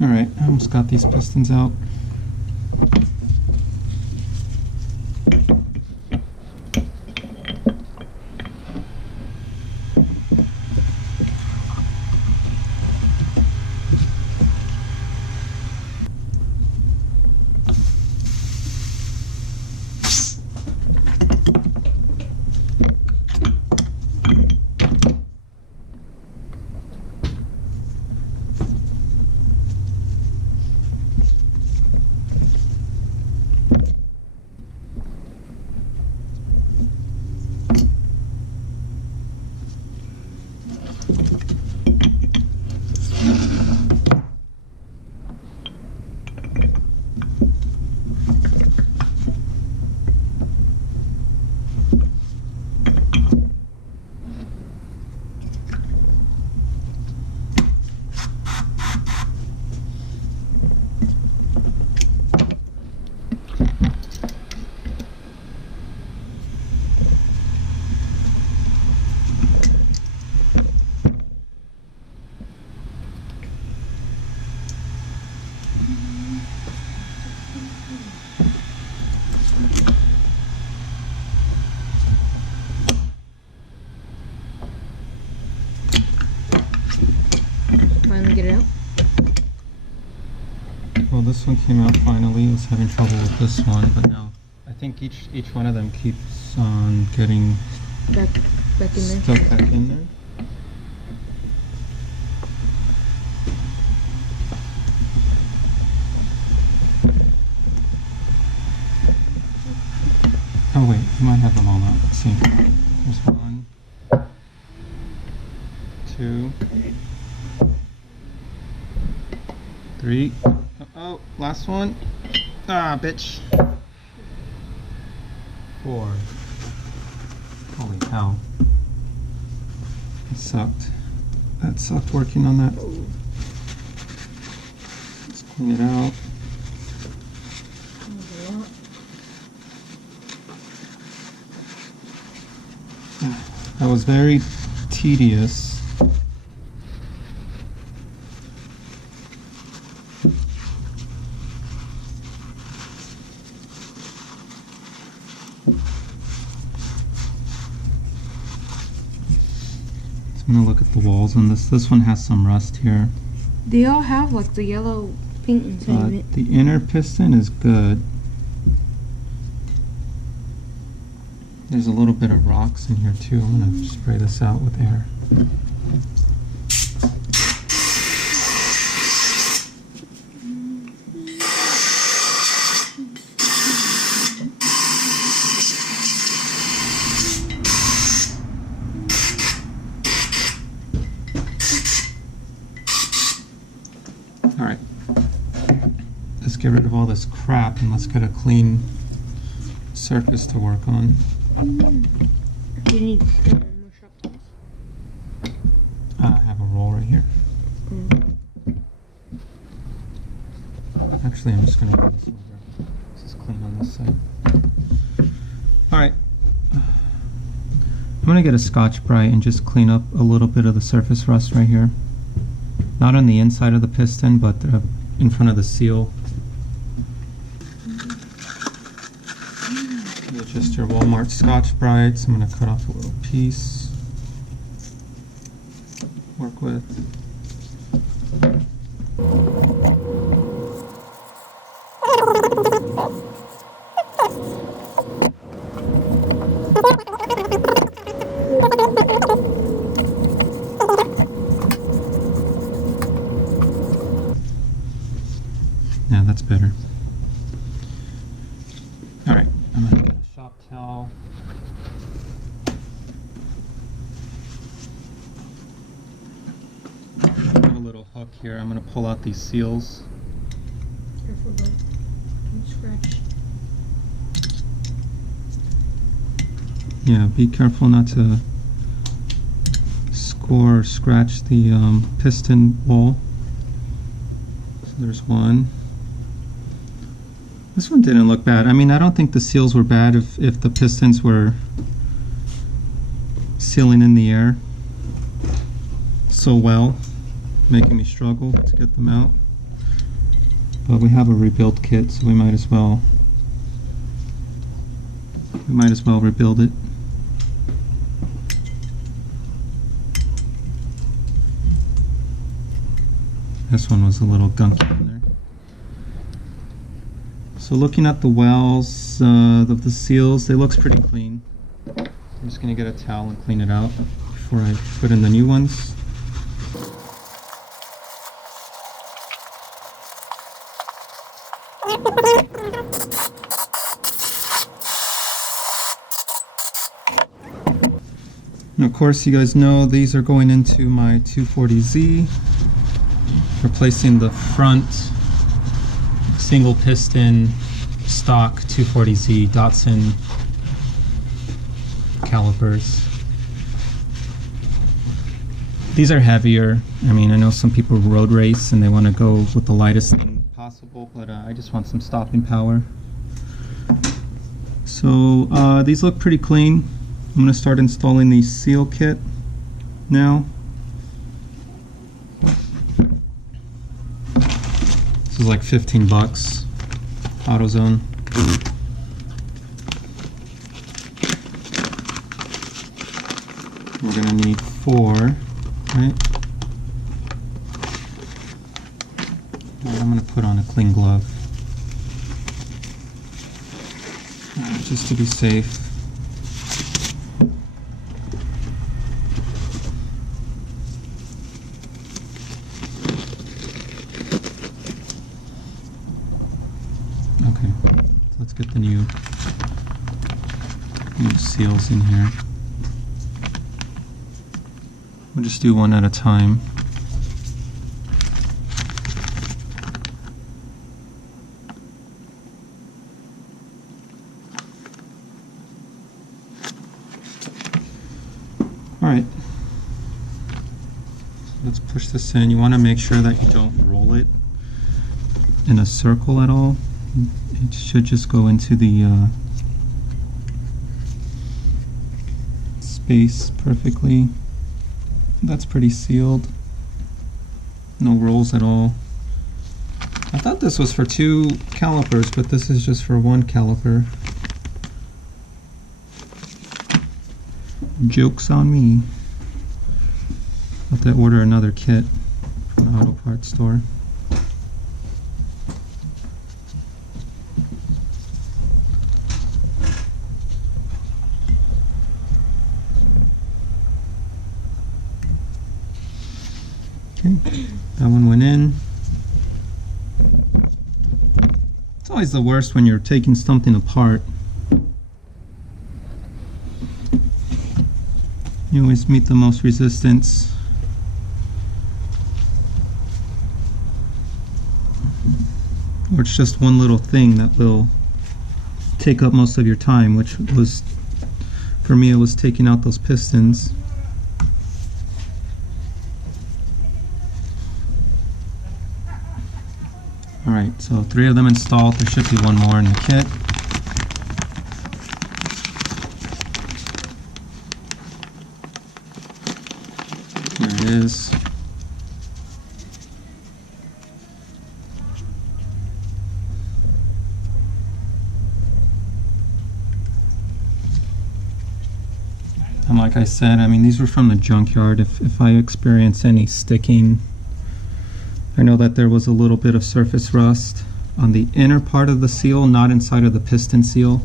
Alright, I almost got these pistons out. Finally get it out? Well, this one came out finally. I was having trouble with this one, but now I think each one of them keeps on getting Back in there. stuck back in there. Oh wait, you might have them all out. Let's see. There's 1, 2, 3. Oh, last one. Ah, bitch. 4. Holy cow. It sucked. That sucked working on that. Let's clean it out. That was very tedious. I'm gonna look at the walls on this. This one has some rust here. They all have like the yellow paint inside of it. The inner piston is good. There's a little bit of rocks in here too. I'm gonna spray this out with air. Alright. Let's get rid of all this crap and let's get a clean surface to work on. Do you need more sharp tools? I have a roll right here. Actually, I'm just going to do this over. This is clean on this side. Alright. I'm going to get a Scotch-Brite and just clean up a little bit of the surface rust right here. Not on the inside of the piston, but in front of the seal. Just your Walmart Scotch-Brites. I'm going to cut off a little piece. Work with. Yeah, that's better. Alright, I'm going to get a shop towel. I have a little hook here. I'm going to pull out these seals. Careful, bud. Don't scratch. Yeah, be careful not to score or scratch the piston wall. So there's one. This one didn't look bad. I mean, I don't think the seals were bad if the pistons were sealing in the air so well, making me struggle to get them out. but we have a rebuild kit, so we might as well rebuild it. This one was a little gunky in there. So looking at the wells of the seals, they looks pretty clean. I'm just gonna get a towel and clean it out before I put in the new ones. And of course, you guys know these are going into my 240Z, replacing the front single piston stock 240Z Datsun calipers. These are heavier. I mean, I know some people road race and they want to go with the lightest thing possible, but I just want some stopping power. So these look pretty clean. I'm going to start installing the seal kit now. This is like 15 bucks, AutoZone. We're going to need 4, right? I'm going to put on a clean glove, just to be safe. Okay, let's get the new seals in here. We'll just do one at a time. Alright, let's push this in. You want to make sure that you don't roll it in a circle at all. It should just go into the space perfectly. That's pretty sealed. No rolls at all. I thought this was for 2 calipers, but this is just for 1 caliper. Joke's on me. I'll have to order another kit from the auto parts store. Okay, that one went in. It's always the worst when you're taking something apart. You always meet the most resistance. Or it's just one little thing that will take up most of your time, which was, for me, it was taking out those pistons. Alright, so 3 of them installed. There should be 1 more in the kit. There it is. And like I said, I mean, these were from the junkyard. If I experience any sticking, I know that there was a little bit of surface rust on the inner part of the seal, not inside of the piston seal,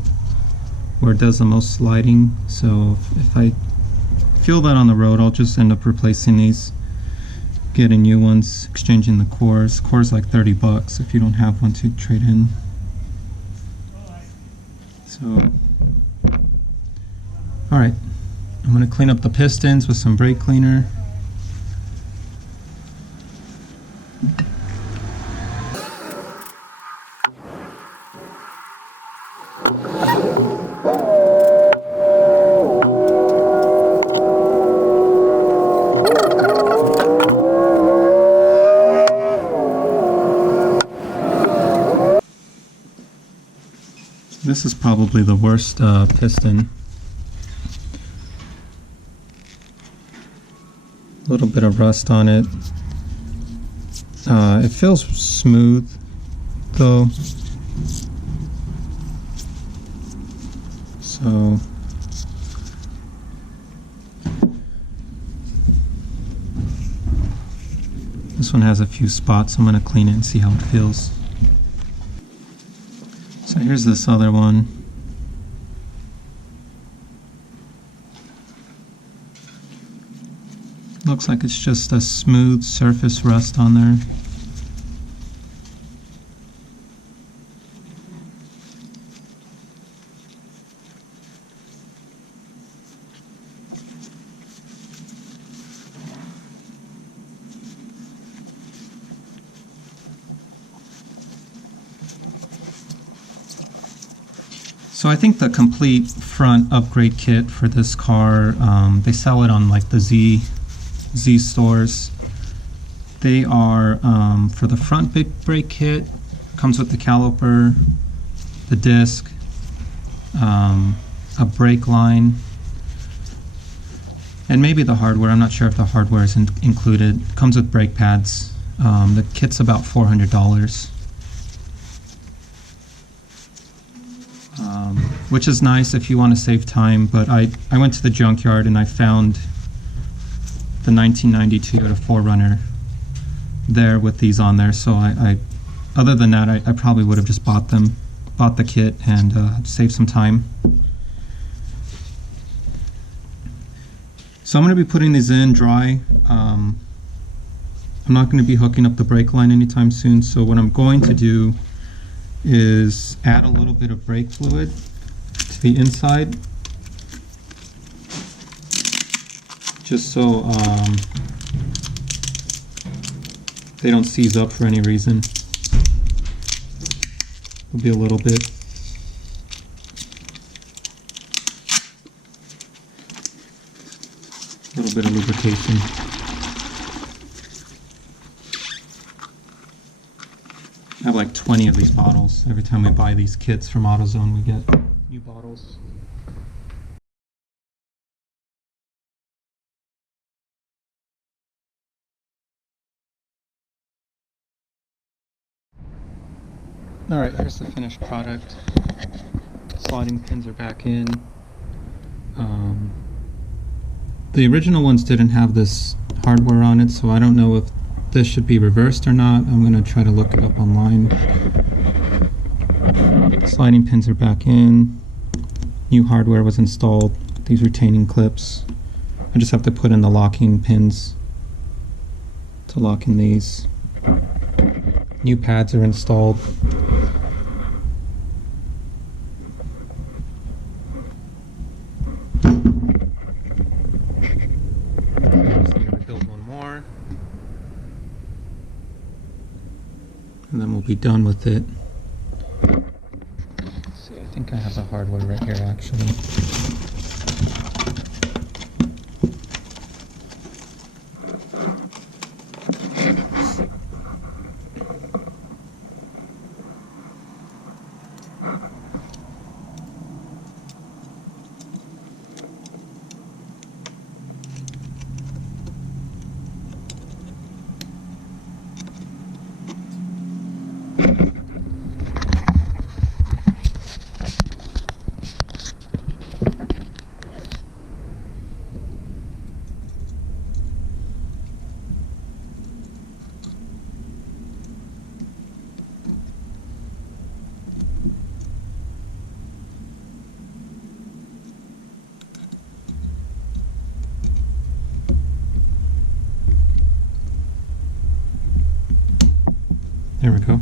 where it does the most sliding. So if I feel that on the road, I'll just end up replacing these, getting new ones, exchanging the cores. Core's like 30 bucks if you don't have one to trade in. So, alright, I'm going to clean up the pistons with some brake cleaner. This is probably the worst piston. A little bit of rust on it. It feels smooth, though. So this one has a few spots. I'm going to clean it and see how it feels. So here's this other one. Looks like it's just a smooth surface rust on there. So I think the complete front upgrade kit for this car, they sell it on like the Z stores. They are, for the front big brake kit, comes with the caliper, the disc, a brake line, and maybe the hardware. I'm not sure if the hardware is included. Comes with brake pads. The kit's about $400. Which is nice if you want to save time, but I went to the junkyard and I found the 1990 Toyota 4Runner there with these on there, so I other than that, I probably would have just bought the kit and saved some time. So I'm going to be putting these in dry. I'm not going to be hooking up the brake line anytime soon, so what I'm going to do is add a little bit of brake fluid to the inside, just so they don't seize up for any reason. It'll be a little bit. A little bit of lubrication. I have like 20 of these bottles. Every time we buy these kits from AutoZone, we get new bottles. Alright, here's the finished product. Sliding pins are back in. The original ones didn't have this hardware on it, so I don't know if this should be reversed or not. I'm going to try to look it up online. Sliding pins are back in. New hardware was installed. These retaining clips. I just have to put in the locking pins to lock in these. New pads are installed. Build one more, and then we'll be done with it. Let's see, I think I have the hardware right here actually. There we go.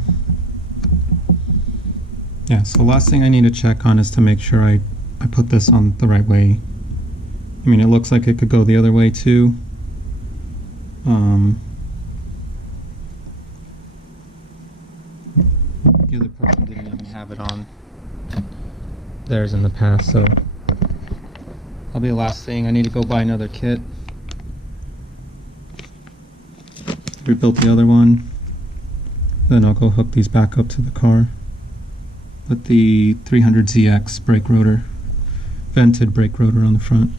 Yeah, so last thing I need to check on is to make sure I put this on the right way. I mean, it looks like it could go the other way too. The other person didn't even have it on theirs in the past, so that'll be the last thing. I need to go buy another kit. Rebuilt the other one. Then I'll go hook these back up to the car with the 300ZX brake rotor, vented brake rotor on the front.